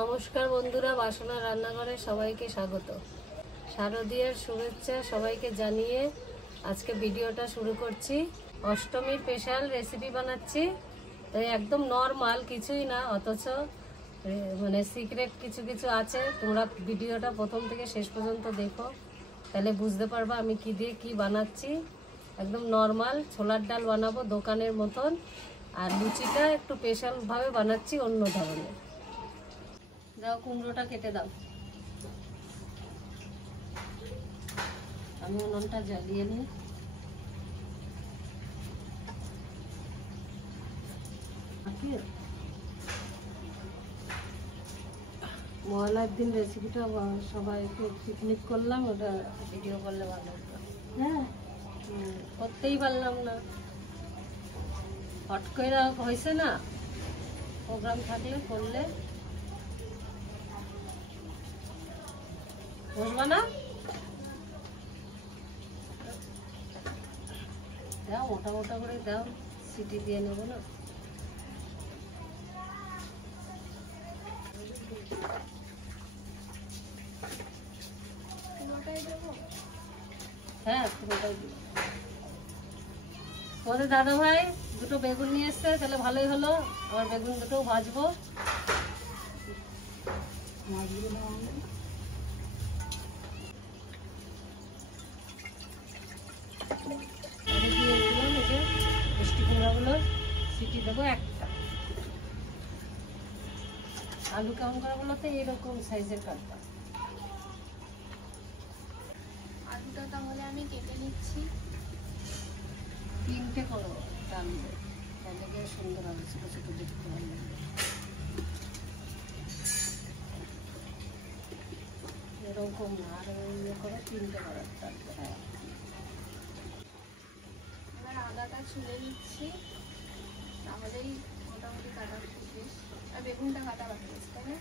নমস্কার বন্ধুরা, বাসনা রান্নাঘরে সবাইকে স্বাগত। শারদীয়ার শুভেচ্ছা সবাইকে জানিয়ে আজকে ভিডিওটা শুরু করছি। অষ্টমীর স্পেশাল রেসিপি বানাচ্ছি। তাই একদম নরমাল কিছুই না, অথচ মানে সিক্রেট কিছু কিছু আছে। তোমরা ভিডিওটা প্রথম থেকে শেষ পর্যন্ত দেখো, তাহলে বুঝতে পারবা আমি কি দিয়ে কি বানাচ্ছি। একদম নরমাল ছোলার ডাল বানাবো দোকানের মতন, আর লুচিটা একটু স্পেশালভাবে বানাচ্ছি অন্য ধরনের। দাও, কুমড়োটা কেটে দাও। আমি উনুনটা জ্বালিয়ে নিই। মহালয়ার দিন রেসিপিটা সবাই একটু পিকনিক করলাম, ওটা ভিডিও করলে ভালো হতো। হ্যাঁ, করতেই পারলাম না, হট করে হয়েছে না। প্রোগ্রাম থাকলে করলে বসবা না। দাও, মোটা মোটা করে দাও, সিটি দিয়ে নেবো না। হ্যাঁ, পুরোটাই দেবো। তোমাদের দাদা ভাই দুটো বেগুন নিয়ে এসছে, তাহলে ভালোই হলো। আমার বেগুন দুটো ভাজবো। মিষ্টি কুমড়াগুলো সিটি দেবো একটা। আলু কেমন করে বলো তো, এইরকম সাইজের কাটবা। আলুটা তাহলে আমি কেটে নিচ্ছি। 3টে করো টানবে, তাহলে গিয়ে সুন্দর হবে, ছোট ছোট দেখতে ভালো লাগবে। এরকম না, আর ইয়ে করে 3টে করার টানবে। হ্যাঁ, এবার আদাটা ছুলে নিচ্ছি, তাহলেই মোটামুটি কাটা শেষ। আর বেগুনটা কাটা বাকি আছে, তাই না?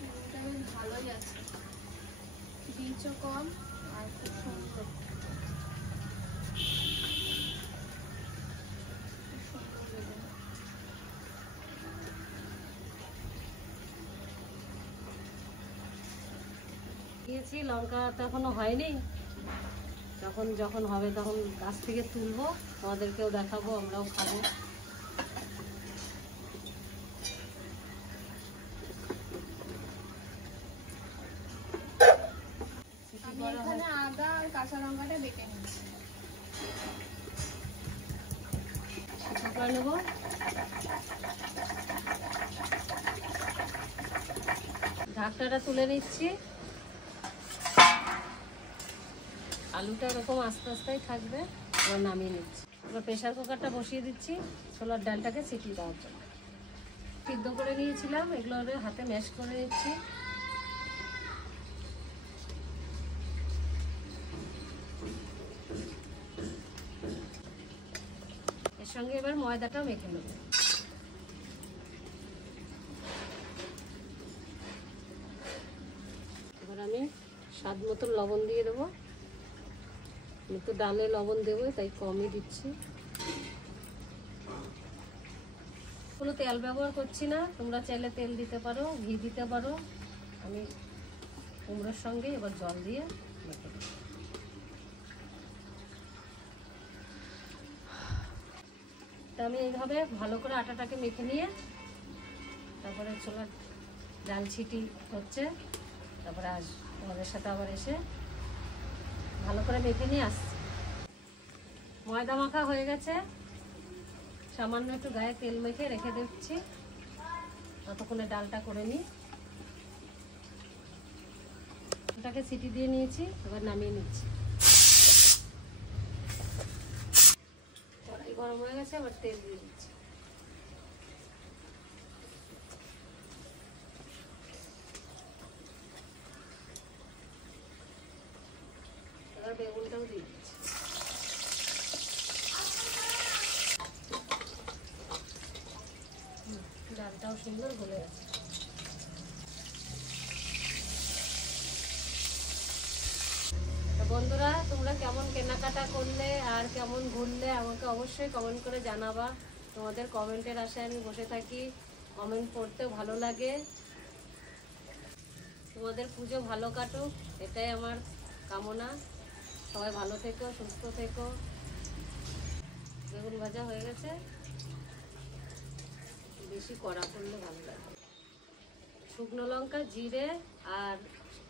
বেগুনটা বেশ ভালোই আছে, বীজও কম আর খুব সুন্দর। দিয়েছি, লঙ্কাটা এখনো হয়নি। যখন হবে তখন গাছ থেকে তুলবো, তোমাদেরকেও দেখাবো, আমরাও খাবো। আমি এখানে আদা আর কাঁচা লঙ্কাটা বেটে নিচ্ছি। নেবো। ঢাকনাটা তুলে নিচ্ছি। আলুটা এরকম আস্তে আস্তেই থাকবে। এবার নামিয়ে নিচ্ছি। এবার প্রেশার কুকারটা বসিয়ে দিচ্ছি ছোলার ডালটাকে সিটি দেওয়ার জন্য। সিদ্ধ করে নিয়েছিলাম, এগুলো হাতে ম্যাশ করে নিচ্ছি। এর সঙ্গে এবার ময়দাটাও মেখে নেব। এবার আমি স্বাদ মতো লবণ দিয়ে দেবো। আমি তো ডালে লবণ দেবো, তাই কমই দিচ্ছি। কোনো তেল ব্যবহার করছি না, তোমরা চাইলে তেল দিতে পারো, ঘি দিতে পারো। আমি কুমড়োর সঙ্গে এবার জল দিয়ে মেখে দেবো। তা আমি এইভাবে ভালো করে আটাটাকে মেখে নিয়ে তারপরে ছোলার ডাল ছিটি হচ্ছে, তারপরে তোমাদের সাথে আবার এসে ভালো করে মেখে নিয়ে আসছি। ময়দা মাখা হয়ে গেছে, সামান্য একটু গায়ে তেল মেখে রেখে দিচ্ছি, ততক্ষণে ডালটা করে নিই। ওটাকে সিটি দিয়ে নিয়েছি, এবার নামিয়ে নিচ্ছি। কড়াই গরম হয়ে গেছে, এবার তেল দিয়ে দিচ্ছি। এবার বেগুনটাও দিয়ে দিচ্ছি। ডালটাও সুন্দর গলে গেছে। বন্ধুরা, তোমরা কেমন কেনাকাটা করলে আর কেমন ঘুরলে আমাকে অবশ্যই কমেন্ট করে জানাবা। তোমাদের কমেন্টের আশায় আমি বসে থাকি, কমেন্ট পড়তেও ভালো লাগে। তোমাদের পুজো ভালো কাটুক, এটাই আমার কামনা। সবাই ভালো থেকো, সুস্থ থেকো। বেগুন ভাজা হয়ে গেছে, বেশি কড়া করলে ভালো লাগে। শুকনো লঙ্কা, জিরে আর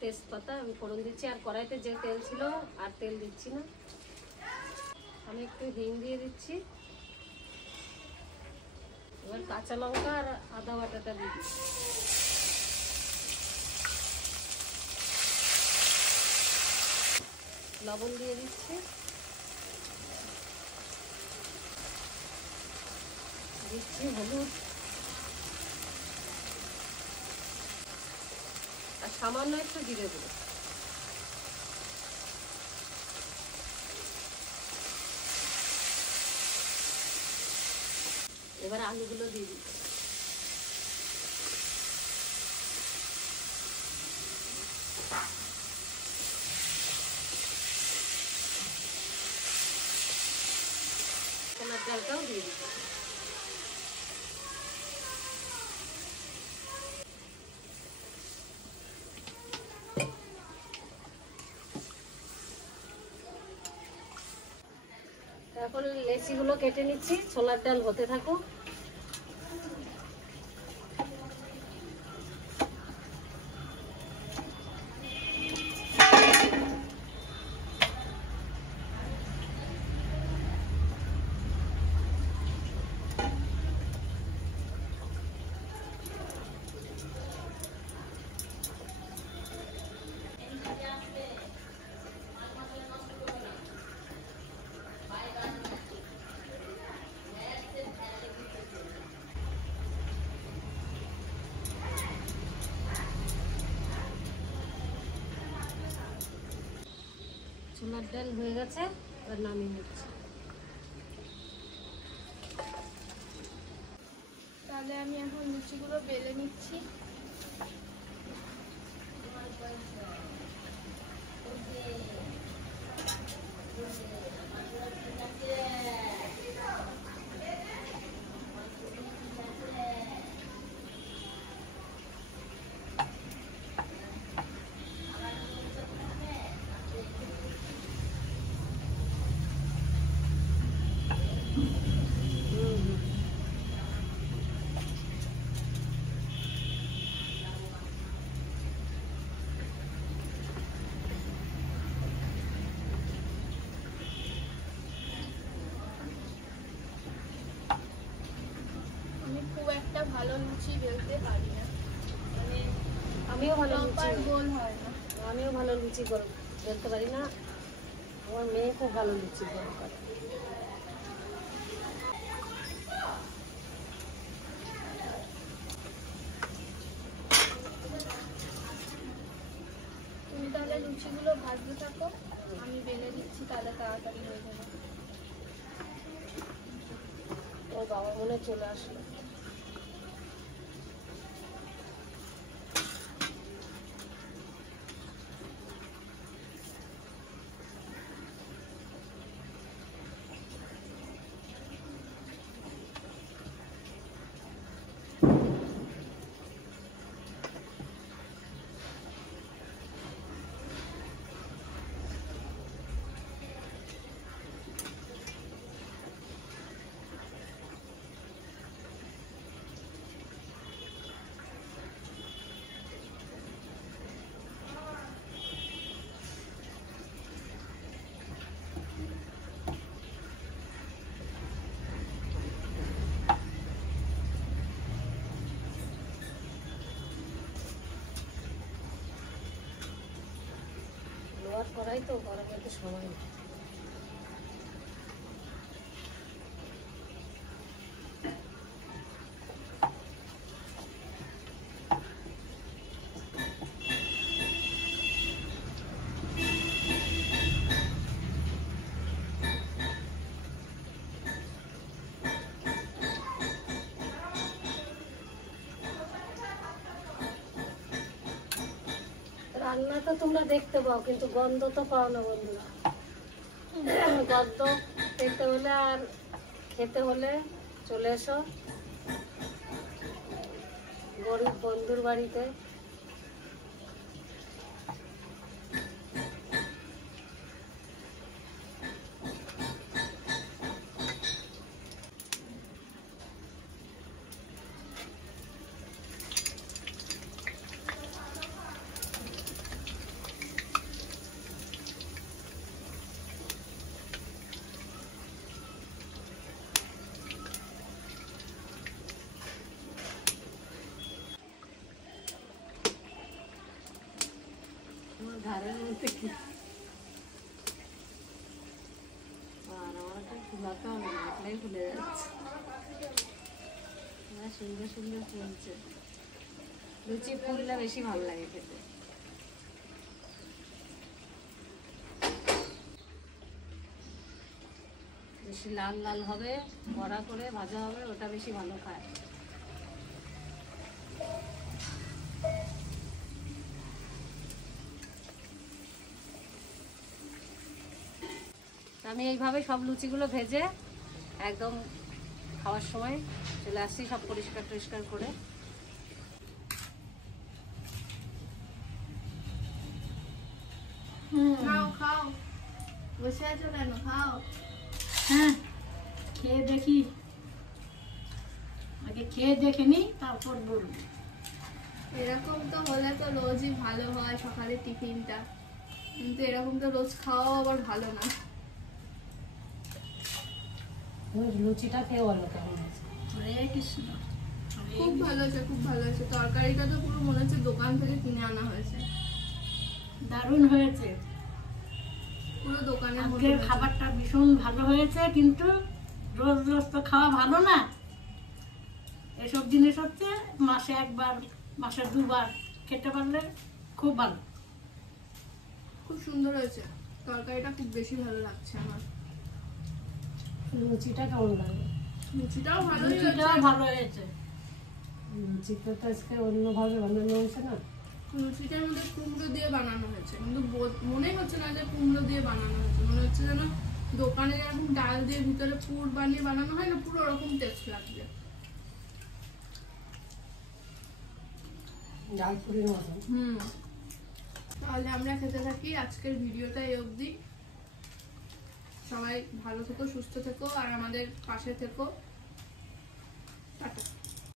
তেজপাতা আমি ফোড়ন দিচ্ছি। আর কড়াইতে যে তেল ছিল আর তেল দিচ্ছি না। আমি একটু হিং দিয়ে দিচ্ছি। এবার কাঁচা লঙ্কা আর আদা বাটাটা দিয়ে দিচ্ছি। লবণ দিয়ে দিচ্ছি, দিচ্ছি হলুদ আর সামান্য একটু জিরে গুঁড়ো। এবার আলুগুলো দিয়ে দিচ্ছি। ছোলার ডালটাও দিয়ে দিচ্ছি। এখন লেচিগুলো কেটে নিচ্ছি। ছোলার ডাল হতে থাকুক। ছোলার ডাল হয়ে গেছে, এবার নামিয়ে নিচ্ছি। তাহলে আমি এখন লুচিগুলো বেলে নিচ্ছি। ভালো লুচি বেলতে পারি না, মানে আমিও ভালো লুচি গোল হয় না। আমিও ভালো লুচি বেলতে পারি না। আমার মেয়ে খুব ভালো লুচি গোল করে। তুমি তাহলে লুচিগুলো ভাজতে থাকো, আমি বেলে দিচ্ছি, তাহলে তাড়াতাড়ি হয়ে যাবে। ওর বাবা মনে চলে আসলো। লোয়ার করাই তো গরম হতে সময় নেই। রান্না রান্না তো তোমরা দেখতে পাও, কিন্তু গন্ধ তো পাও না বন্ধুরা। গন্ধ দেখতে হলে আর খেতে হলে চলে এসো গরিব বন্ধুর বাড়িতে। ধারের মধ্যে কি আর আমারটা ফুলাতে হবে না, এটাই ফুলে যাচ্ছে। সুন্দর সুন্দর ফুলছে। লুচি ফুললে বেশি ভালো লাগে খেতে। বেশি লাল লাল হবে, বড়া করে ভাজা হবে, ওটা বেশি ভালো খায়। আমি এইভাবে সব লুচিগুলো ভেজে একদম খাওয়ার সময় চলে আসছি সব পরিষ্কার টরিষ্কার করে। খাও খাও, বসে আছো কেন? খাও। হ্যাঁ, খেয়ে দেখি, আগে খেয়ে দেখে নি তারপর বলবো। এরকম তো হলে তো রোজই ভালো হয় সকালে টিফিনটা, কিন্তু এরকম তো রোজ খাওয়াও আবার ভালো না। লুচিটা খেয়ে বলো কেমন হয়েছে। হরে কৃষ্ণ। খুব ভালো হয়েছে, খুব ভালো হয়েছে। তরকারিটা তো পুরো মনে হচ্ছে দোকান থেকে কিনে আনা হয়েছে। দারুণ হয়েছে। পুরো দোকানের মতো আজকের হয়েছে। খাবারটা ভীষণ ভালো হয়েছে, কিন্তু রোজ রোজ তো খাওয়া ভালো না। এসব জিনিস হচ্ছে মাসে একবার, মাসে দুবার খেতে পারলে খুব ভালো। খুব সুন্দর হয়েছে, তরকারিটা খুব বেশি ভালো লাগছে আমার। লুচিটা কেমন লাগে? লুচিটাও ভালোই লুচিটাও হয়েছে। ভালো হয়েছে। লুচিটা তো আজকে অন্যভাবে বানানো হয়েছে না। লুচিটার মধ্যে কুমড়ো দিয়ে বানানো হয়েছে, কিন্তু মনে হচ্ছে না যে কুমড়ো দিয়ে বানানো হয়েছে। মনে হচ্ছে যেন দোকানে যেরকম ডাল দিয়ে ভিতরে পুর বানিয়ে বানানো হয় না, পুরো ওরকম টেস্ট লাগছে। ডাল পুরির মতো। তাহলে আমরা খেতে থাকি। আজকের ভিডিওটা এই অবধি। সবাই ভালো থেকো, সুস্থ থেকো, আর আমাদের পাশে থেকো। টাটা।